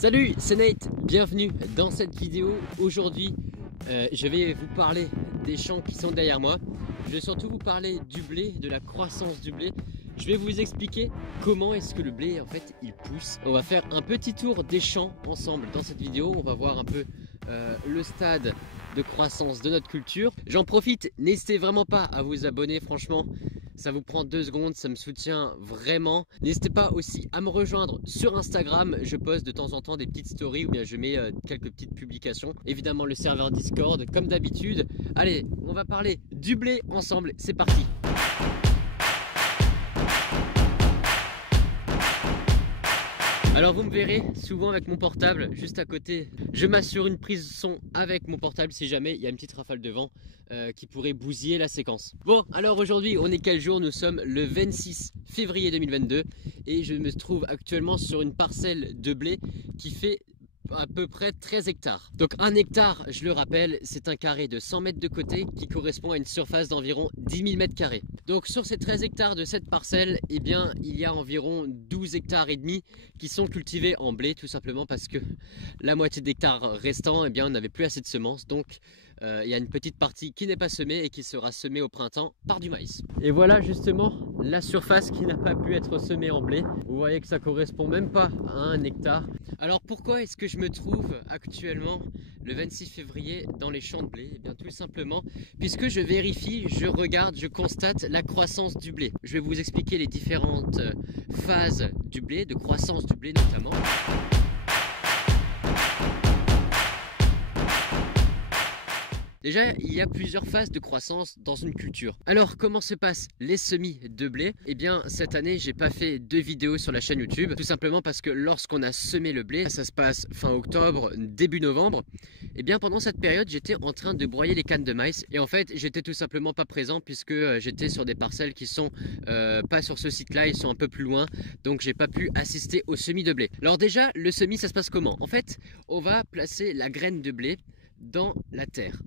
Salut, c'est Nate, bienvenue dans cette vidéo. Aujourd'hui, je vais vous parler des champs qui sont derrière moi. Je vais surtout vous parler du blé, de la croissance du blé. Je vais vous expliquer comment est-ce que le blé, en fait, il pousse. On va faire un petit tour des champs ensemble dans cette vidéo. On va voir un peu le stade de croissance de notre culture. J'en profite, n'hésitez vraiment pas à vous abonner, franchement. Ça vous prend 2 secondes, ça me soutient vraiment. N'hésitez pas aussi à me rejoindre sur Instagram. Je poste de temps en temps des petites stories ou bien je mets quelques petites publications. Évidemment le serveur Discord comme d'habitude. Allez, on va parler du blé ensemble, c'est parti. Alors vous me verrez souvent avec mon portable juste à côté. Je m'assure une prise son avec mon portable si jamais il y a une petite rafale de vent qui pourrait bousiller la séquence. Bon, alors aujourd'hui on est quel jour? Nous sommes le 26 février 2022 et je me trouve actuellement sur une parcelle de blé qui fait à peu près 13 hectares. Donc 1 hectare, je le rappelle, c'est un carré de 100 mètres de côté qui correspond à une surface d'environ 10 000 mètres carrés. Donc sur ces 13 hectares de cette parcelle, eh bien, il y a environ 12 hectares et demi qui sont cultivés en blé, tout simplement parce que la moitié d'hectares restants, eh bien, on n'avait plus assez de semences. Donc il y a une petite partie qui n'est pas semée et qui sera semée au printemps par du maïs. Et voilà justement la surface qui n'a pas pu être semée en blé. Vous voyez que ça correspond même pas à 1 hectare. Alors pourquoi est-ce que je me trouve actuellement le 26 février dans les champs de blé? Eh bien tout simplement puisque je vérifie, je regarde, je constate la croissance du blé. Je vais vous expliquer les différentes phases du blé, de croissance du blé notamment. Déjà, il y a plusieurs phases de croissance dans une culture. Alors, comment se passent les semis de blé? Eh bien, cette année, j'ai pas fait de vidéo sur la chaîne YouTube, tout simplement parce que lorsqu'on a semé le blé, ça se passe fin octobre, début novembre. Eh bien, pendant cette période, j'étais en train de broyer les cannes de maïs. Et en fait, j'étais tout simplement pas présent puisque j'étais sur des parcelles qui sont pas sur ce site-là, ils sont un peu plus loin. Donc, j'ai pas pu assister au semis de blé. Alors déjà, le semis, ça se passe comment? En fait, on va placer la graine de blé dans la terre.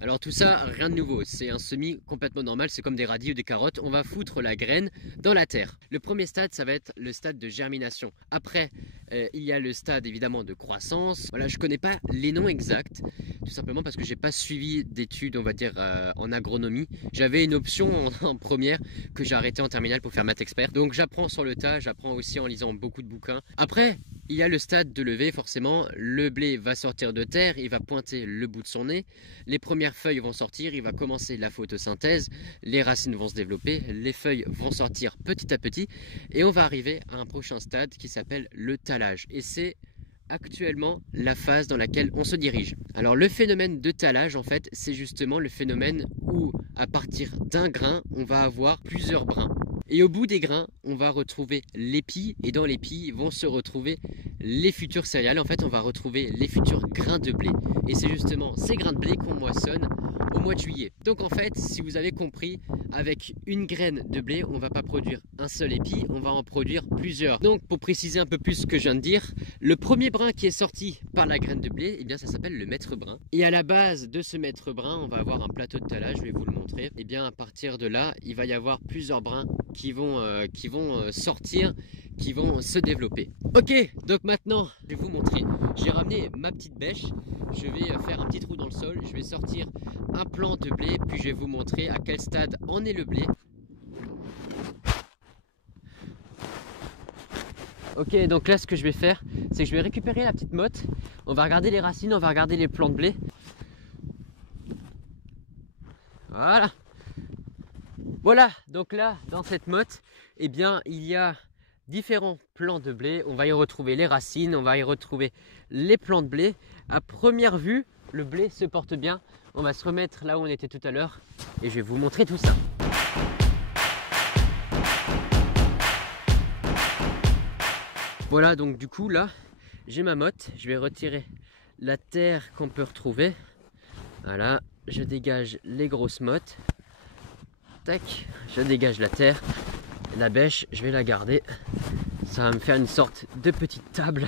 Alors tout ça, rien de nouveau, c'est un semis complètement normal, c'est comme des radis ou des carottes, on va foutre la graine dans la terre. Le premier stade, ça va être le stade de germination. Après, il y a le stade évidemment de croissance. Voilà, je connais pas les noms exacts, tout simplement parce que j'ai pas suivi d'études, on va dire, en agronomie. J'avais une option en première que j'ai arrêté en terminale pour faire maths expert. Donc j'apprends sur le tas, j'apprends aussi en lisant beaucoup de bouquins. Après, il y a le stade de levée, forcément, le blé va sortir de terre, il va pointer le bout de son nez, les premières feuilles vont sortir, il va commencer la photosynthèse, les racines vont se développer, les feuilles vont sortir petit à petit, et on va arriver à un prochain stade qui s'appelle le talage. Et c'est actuellement la phase dans laquelle on se dirige. Alors le phénomène de talage, en fait, c'est justement le phénomène où, à partir d'un grain, on va avoir plusieurs brins. Et au bout des grains, on va retrouver l'épi, et dans l'épi vont se retrouver les futurs céréales. En fait, on va retrouver les futurs grains de blé. Et c'est justement ces grains de blé qu'on moissonne au mois de juillet. Donc en fait, si vous avez compris, avec une graine de blé, on ne va pas produire un seul épi, on va en produire plusieurs. Donc pour préciser un peu plus ce que je viens de dire, le premier brin qui est sorti par la graine de blé, eh bien ça s'appelle le maître brin. Et à la base de ce maître brin, on va avoir un plateau de talage, je vais vous le montrer. Et bien à partir de là, il va y avoir plusieurs brins qui vont sortir, qui vont se développer. Ok, donc maintenant, je vais vous montrer. J'ai ramené ma petite bêche, je vais faire un petit trou dans le sol, je vais sortir un plant de blé, puis je vais vous montrer à quel stade en est le blé. Ok, donc là ce que je vais faire, c'est que je vais récupérer la petite motte, on va regarder les racines, on va regarder les plants de blé. Voilà. Voilà, donc là, dans cette motte, eh bien, il y a différents plants de blé. On va y retrouver les racines, on va y retrouver les plants de blé. À première vue, le blé se porte bien. On va se remettre là où on était tout à l'heure et je vais vous montrer tout ça. Voilà, donc du coup, là, j'ai ma motte. Je vais retirer la terre qu'on peut retrouver. Voilà, je dégage les grosses mottes. Tac, je dégage la terre. La bêche, je vais la garder. Ça va me faire une sorte de petite table.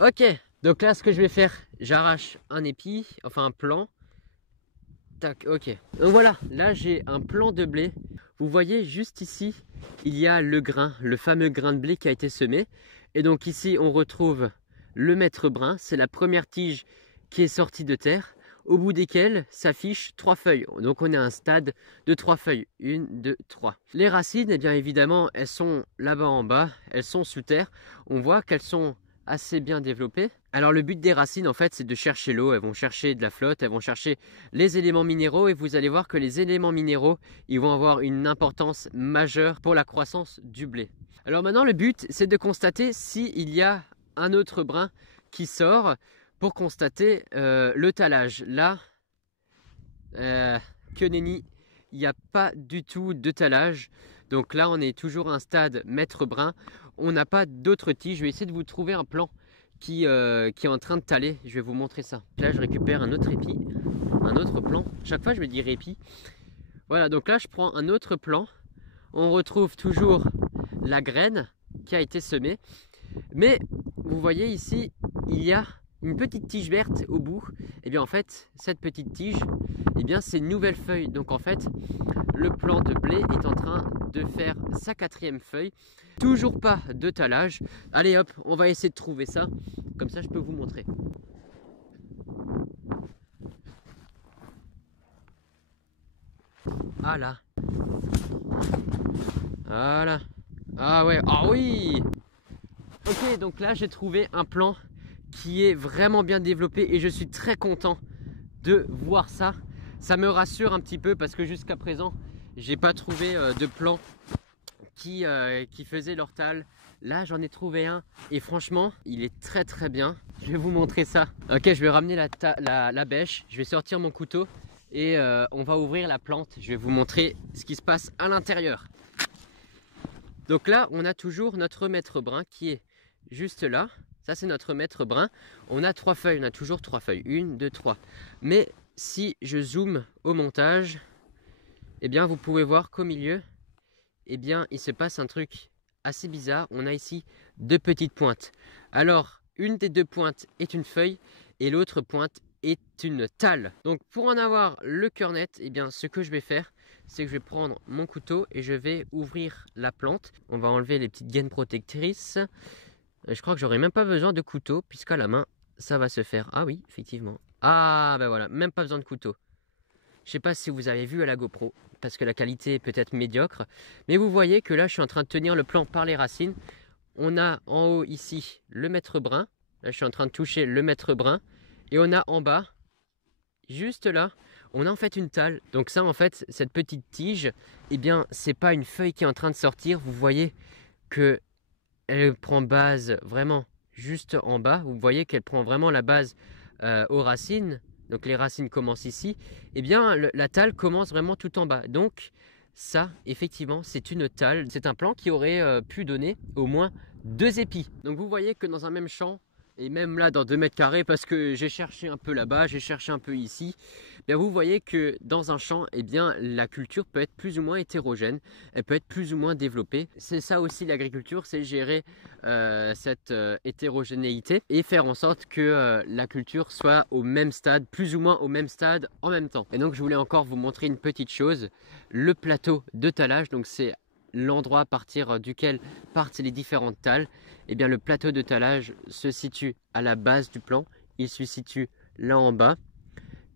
Ok, donc là, ce que je vais faire, j'arrache un épi, enfin un plant. Tac, ok. Donc voilà, là j'ai un plant de blé. Vous voyez juste ici, il y a le grain, le fameux grain de blé qui a été semé. Et donc ici, on retrouve le mètre brun. C'est la première tige qui est sortie de terre, au bout desquelles s'affichent 3 feuilles. Donc on est à un stade de 3 feuilles. 1, 2, 3. Les racines, eh bien évidemment, elles sont là-bas en bas, elles sont sous terre. On voit qu'elles sont assez bien développées. Alors le but des racines en fait c'est de chercher l'eau, elles vont chercher de la flotte, elles vont chercher les éléments minéraux et vous allez voir que les éléments minéraux ils vont avoir une importance majeure pour la croissance du blé. Alors maintenant le but c'est de constater s'il y a un autre brin qui sort pour constater le talage. Là, que nenni, il n'y a pas du tout de talage. Donc là on est toujours à un stade mètre brun, on n'a pas d'autres tiges. Je vais essayer de vous trouver un plan qui est en train de taler. Je vais vous montrer ça. Là je récupère un autre épi, un autre plan. Chaque fois je me dis épi. Voilà, donc là je prends un autre plan. On retrouve toujours la graine qui a été semée. Mais vous voyez ici, il y a une petite tige verte au bout. Et bien en fait, cette petite tige, et bien c'est une nouvelle feuille. Donc en fait, le plant de blé est en train de faire sa 4e feuille. Toujours pas de talage. Allez hop, on va essayer de trouver ça. Comme ça, je peux vous montrer. Ah là. Voilà. Ah ouais, ah oui. Ok, donc là, j'ai trouvé un plant qui est vraiment bien développé et je suis très content de voir ça. Ça me rassure un petit peu parce que jusqu'à présent, j'ai pas trouvé de plan qui faisait leur tal. Là j'en ai trouvé un et franchement il est très très bien. Je vais vous montrer ça. Ok, je vais ramener la bêche, je vais sortir mon couteau et on va ouvrir la plante. Je vais vous montrer ce qui se passe à l'intérieur. Donc là on a toujours notre mètre brun qui est juste là. Ça c'est notre mètre brun. On a 3 feuilles, on a toujours 3 feuilles. 1, 2, 3. Mais si je zoome au montage, eh bien vous pouvez voir qu'au milieu, eh bien il se passe un truc assez bizarre. On a ici 2 petites pointes. Alors une des 2 pointes est une feuille et l'autre pointe est une tale. Donc pour en avoir le cœur net, eh bien ce que je vais faire, c'est que je vais prendre mon couteau et je vais ouvrir la plante. On va enlever les petites gaines protectrices. Je crois que j'aurai même pas besoin de couteau puisqu'à la main ça va se faire. Ah oui, effectivement. Ah ben voilà, même pas besoin de couteau. Je sais pas si vous avez vu à la GoPro parce que la qualité est peut-être médiocre, mais vous voyez que là je suis en train de tenir le plant par les racines. On a en haut ici le mètre brun. Là je suis en train de toucher le mètre brun et on a en bas, juste là, on a en fait une tale. Donc ça en fait, cette petite tige, eh bien c'est pas une feuille qui est en train de sortir. Vous voyez que elle prend base vraiment juste en bas. Vous voyez qu'elle prend vraiment la base aux racines. Donc les racines commencent ici. Et bien la tale commence vraiment tout en bas. Donc ça, effectivement, c'est une tale. C'est un plant qui aurait pu donner au moins 2 épis. Donc vous voyez que dans un même champ, et même là dans 2 mètres carrés, parce que j'ai cherché un peu là-bas, j'ai cherché un peu ici, bien vous voyez que dans un champ, eh bien, la culture peut être plus ou moins hétérogène, elle peut être plus ou moins développée. C'est ça aussi l'agriculture, c'est gérer cette hétérogénéité et faire en sorte que la culture soit au même stade, plus ou moins au même stade en même temps. Et donc je voulais encore vous montrer une petite chose, le plateau de talage, donc c'est l'endroit à partir duquel partent les différentes tales. Eh bien le plateau de talage se situe à la base du plant, il se situe là en bas,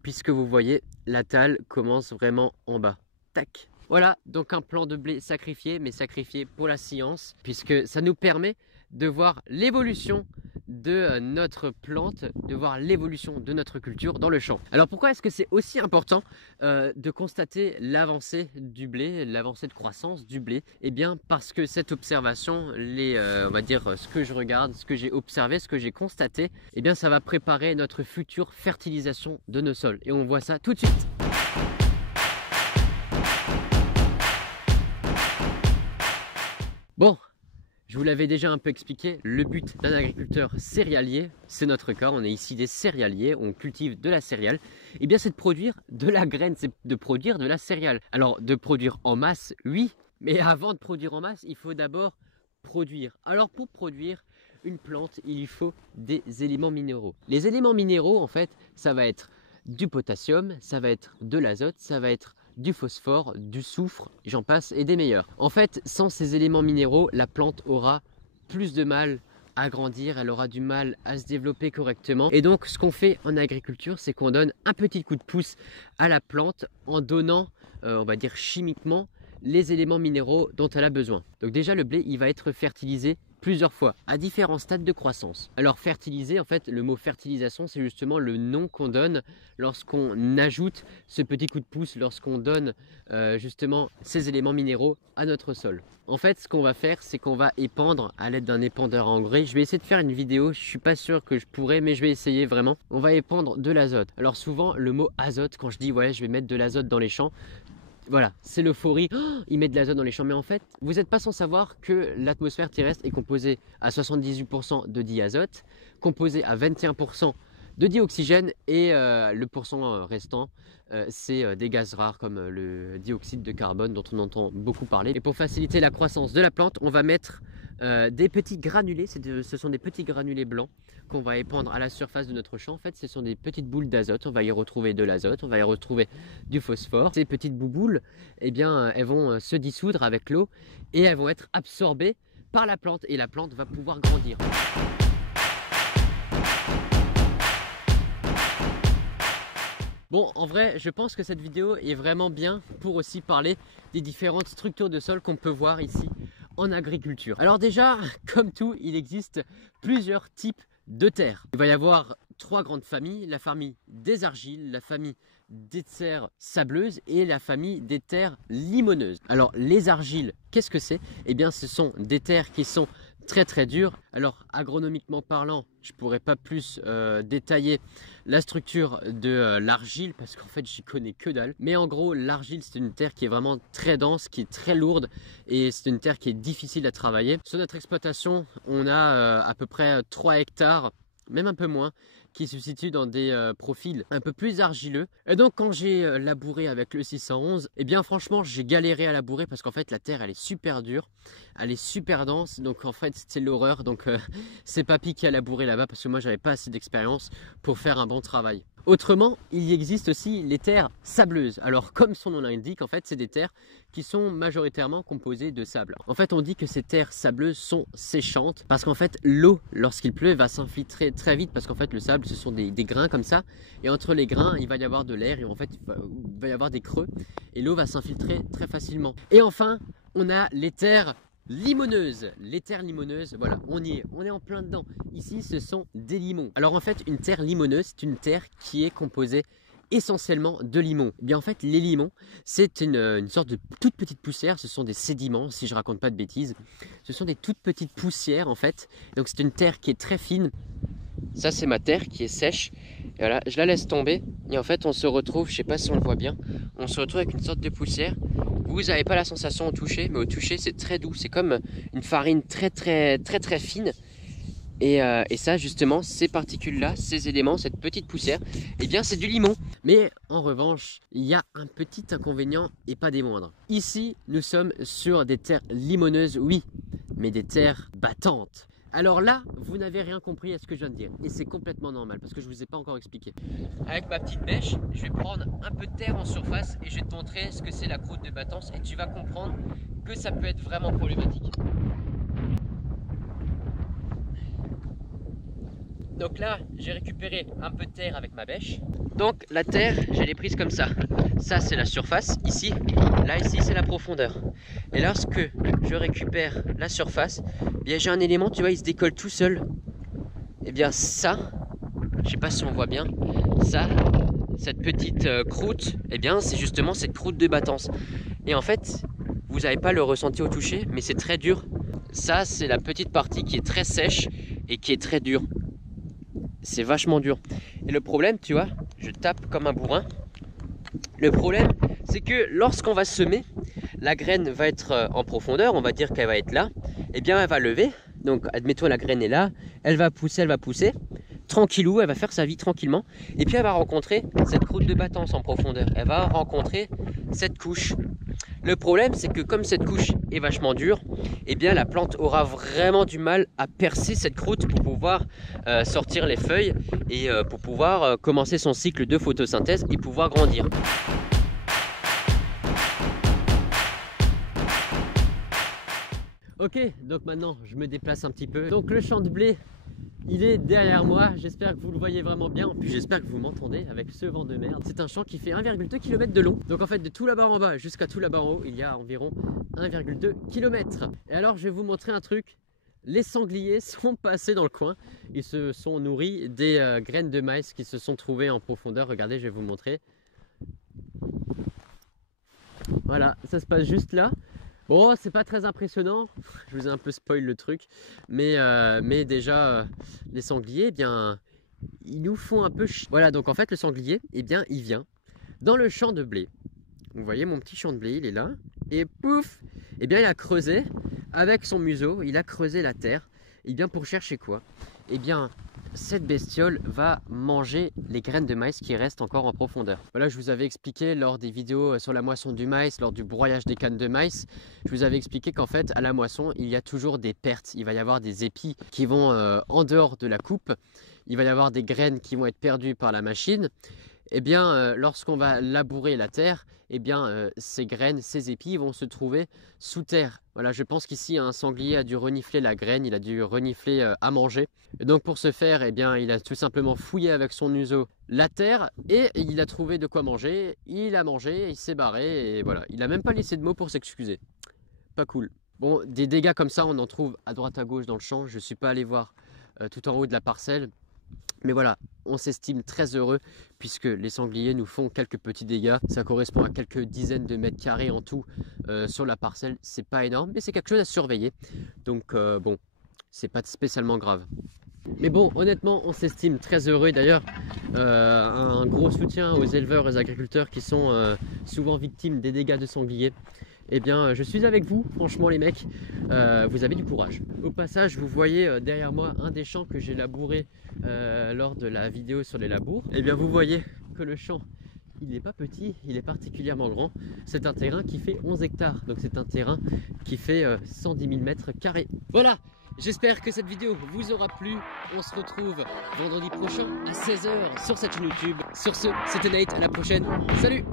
puisque vous voyez la tale commence vraiment en bas. Tac. Voilà donc un plant de blé sacrifié, mais sacrifié pour la science, puisque ça nous permet de voir l'évolution de notre plante, de voir l'évolution de notre culture dans le champ. Alors pourquoi est-ce que c'est aussi important de constater l'avancée du blé, l'avancée de croissance du blé? Eh bien parce que cette observation, on va dire ce que je regarde, ce que j'ai observé, ce que j'ai constaté, eh bien ça va préparer notre future fertilisation de nos sols. Et on voit ça tout de suite. Bon, je vous l'avais déjà un peu expliqué, le but d'un agriculteur céréalier, c'est notre cas, on est ici des céréaliers, on cultive de la céréale, et bien c'est de produire de la graine, c'est de produire de la céréale. Alors de produire en masse, oui, mais avant de produire en masse, il faut d'abord produire. Alors pour produire une plante, il faut des éléments minéraux. Les éléments minéraux, en fait, ça va être du potassium, ça va être de l'azote, ça va être du phosphore, du soufre, j'en passe et des meilleurs. En fait, sans ces éléments minéraux, la plante aura plus de mal à grandir, elle aura du mal à se développer correctement. Et donc ce qu'on fait en agriculture, c'est qu'on donne un petit coup de pouce à la plante en donnant, on va dire chimiquement, les éléments minéraux dont elle a besoin. Donc déjà le blé, il va être fertilisé plusieurs fois à différents stades de croissance. Alors fertiliser, en fait, le mot fertilisation, c'est justement le nom qu'on donne lorsqu'on ajoute ce petit coup de pouce, lorsqu'on donne justement ces éléments minéraux à notre sol. En fait, ce qu'on va faire, c'est qu'on va épandre à l'aide d'un épandeur à engrais. Je vais essayer de faire une vidéo, je suis pas sûr que je pourrais, mais je vais essayer vraiment. On va épandre de l'azote. Alors souvent, le mot azote, quand je dis ouais, je vais mettre de l'azote dans les champs, voilà, c'est l'euphorie, oh, il met de l'azote dans les champs. Mais en fait, vous n'êtes pas sans savoir que l'atmosphère terrestre est composée à 78% de diazote, composée à 21% de dioxygène et le pourcent restant, c'est des gaz rares comme le dioxyde de carbone dont on entend beaucoup parler. Et pour faciliter la croissance de la plante, on va mettre des petits granulés, ce sont des petits granulés blancs qu'on va épandre à la surface de notre champ. En fait, ce sont des petites boules d'azote, on va y retrouver de l'azote, on va y retrouver du phosphore. Ces petites bouboules, eh bien, elles vont se dissoudre avec l'eau et elles vont être absorbées par la plante et la plante va pouvoir grandir. Bon, en vrai, je pense que cette vidéo est vraiment bien pour aussi parler des différentes structures de sol qu'on peut voir ici en agriculture. Alors déjà, comme tout, il existe plusieurs types de terres. Il va y avoir trois grandes familles, la famille des argiles, la famille des terres sableuses et la famille des terres limoneuses. Alors les argiles, qu'est-ce que c'est? Eh bien ce sont des terres qui sont très dures. Alors agronomiquement parlant, je pourrais pas plus détailler la structure de l'argile parce qu'en fait j'y connais que dalle. Mais en gros l'argile c'est une terre qui est vraiment très dense, qui est très lourde et c'est une terre qui est difficile à travailler. Sur notre exploitation on a à peu près 3 hectares, même un peu moins, qui se situe dans des profils un peu plus argileux. Et donc quand j'ai labouré avec le 611, eh bien franchement j'ai galéré à labourer parce qu'en fait la terre elle est super dure, elle est super dense, donc en fait c'est l'horreur. Donc c'est Papy qui a labouré là-bas parce que moi j'avais pas assez d'expérience pour faire un bon travail. Autrement, il existe aussi les terres sableuses. Alors comme son nom l'indique, en fait c'est des terres qui sont majoritairement composées de sable. En fait on dit que ces terres sableuses sont séchantes parce qu'en fait l'eau lorsqu'il pleut va s'infiltrer très vite parce qu'en fait le sable ce sont des grains comme ça et entre les grains il va y avoir de l'air et en fait il va y avoir des creux et l'eau va s'infiltrer très facilement. Et enfin on a les terres limoneuses. Les terres limoneuses, voilà, on y est, on est en plein dedans. Ici ce sont des limons. Alors en fait une terre limoneuse c'est une terre qui est composée essentiellement de limons. Et bien en fait les limons c'est une sorte de toute petite poussière, ce sont des sédiments si je raconte pas de bêtises, ce sont des toutes petites poussières en fait. Donc c'est une terre qui est très fine. Ça c'est ma terre qui est sèche et voilà, je la laisse tomber et en fait on se retrouve, je sais pas si on le voit bien, on se retrouve avec une sorte de poussière. Vous n'avez pas la sensation au toucher, mais au toucher c'est très doux, c'est comme une farine très fine. Et ça justement, ces particules là, ces éléments, cette petite poussière, eh bien c'est du limon. Mais en revanche, il y a un petit inconvénient et pas des moindres. Ici, nous sommes sur des terres limoneuses, oui, mais des terres battantes. Alors là, vous n'avez rien compris à ce que je viens de dire. Et c'est complètement normal parce que je ne vous ai pas encore expliqué. Avec ma petite bêche, je vais prendre un peu de terre en surface et je vais te montrer ce que c'est la croûte de battance et tu vas comprendre que ça peut être vraiment problématique. Donc là, j'ai récupéré un peu de terre avec ma bêche. Donc la terre, je l'ai prise comme ça. Ça, c'est la surface, ici. Là, ici, c'est la profondeur. Et lorsque je récupère la surface, eh bien j'ai un élément, tu vois, il se décolle tout seul. Et bien ça, je sais pas si on voit bien, ça, cette petite croûte, eh bien c'est justement cette croûte de battance. Et en fait, vous n'avez pas le ressenti au toucher, mais c'est très dur. Ça, c'est la petite partie qui est très sèche et qui est très dure. C'est vachement dur. Et le problème, tu vois, je tape comme un bourrin. Le problème, c'est que lorsqu'on va semer, la graine va être en profondeur, on va dire qu'elle va être là. Et bien, elle va lever. Donc, admettons, la graine est là. Elle va pousser. Tranquillou, elle va faire sa vie tranquillement. Et puis, elle va rencontrer cette croûte de battance en profondeur. Elle va rencontrer cette couche. Le problème, c'est que comme cette couche est vachement dure, eh bien la plante aura vraiment du mal à percer cette croûte pour pouvoir sortir les feuilles et pour pouvoir commencer son cycle de photosynthèse et pouvoir grandir. Ok, donc maintenant je me déplace un petit peu. Donc le champ de blé, il est derrière moi. J'espère que vous le voyez vraiment bien. Puis j'espère que vous m'entendez avec ce vent de merde. C'est un champ qui fait 1,2 km de long. Donc en fait de tout là-bas en bas jusqu'à tout là-bas en haut, il y a environ 1,2 km. Et alors je vais vous montrer un truc. Les sangliers sont passés dans le coin. Ils se sont nourris des graines de maïs qui se sont trouvées en profondeur. Regardez, je vais vous montrer. Voilà, ça se passe juste là. Bon, c'est pas très impressionnant, je vous ai un peu spoil le truc, mais déjà, les sangliers, eh bien, ils nous font un peu chier. Voilà, donc en fait, le sanglier, eh bien, il vient dans le champ de blé. Vous voyez mon petit champ de blé, il est là, et pouf, eh bien, il a creusé avec son museau, il a creusé la terre, et bien, pour chercher quoi? Eh bien, cette bestiole va manger les graines de maïs qui restent encore en profondeur. Voilà, je vous avais expliqué lors des vidéos sur la moisson du maïs, lors du broyage des cannes de maïs, je vous avais expliqué qu'en fait à la moisson il y a toujours des pertes, il va y avoir des épis qui vont en dehors de la coupe, il va y avoir des graines qui vont être perdues par la machine. Eh bien, lorsqu'on va labourer la terre, eh bien, ces graines, ces épis vont se trouver sous terre. Voilà, je pense qu'ici, un sanglier a dû renifler la graine, il a dû renifler à manger. Et donc, pour ce faire, eh bien, il a tout simplement fouillé avec son museau la terre et il a trouvé de quoi manger. Il a mangé, il s'est barré et voilà. Il n'a même pas laissé de mots pour s'excuser. Pas cool. Bon, des dégâts comme ça, on en trouve à droite à gauche dans le champ. Je ne suis pas allé voir tout en haut de la parcelle. Mais voilà, on s'estime très heureux puisque les sangliers nous font quelques petits dégâts. Ça correspond à quelques dizaines de mètres carrés en tout sur la parcelle. C'est pas énorme, mais c'est quelque chose à surveiller. Donc bon, c'est pas spécialement grave. Mais bon, honnêtement, on s'estime très heureux. D'ailleurs, un gros soutien aux éleveurs, aux agriculteurs qui sont souvent victimes des dégâts de sangliers. Eh bien, je suis avec vous, franchement les mecs, vous avez du courage. Au passage, vous voyez derrière moi un des champs que j'ai labouré lors de la vidéo sur les labours. Eh bien, vous voyez que le champ, il n'est pas petit, il est particulièrement grand. C'est un terrain qui fait 11 hectares, donc c'est un terrain qui fait 110 000 mètres carrés. Voilà, j'espère que cette vidéo vous aura plu. On se retrouve vendredi prochain à 16 h sur cette chaîne YouTube. Sur ce, c'était Nate, à la prochaine. Salut!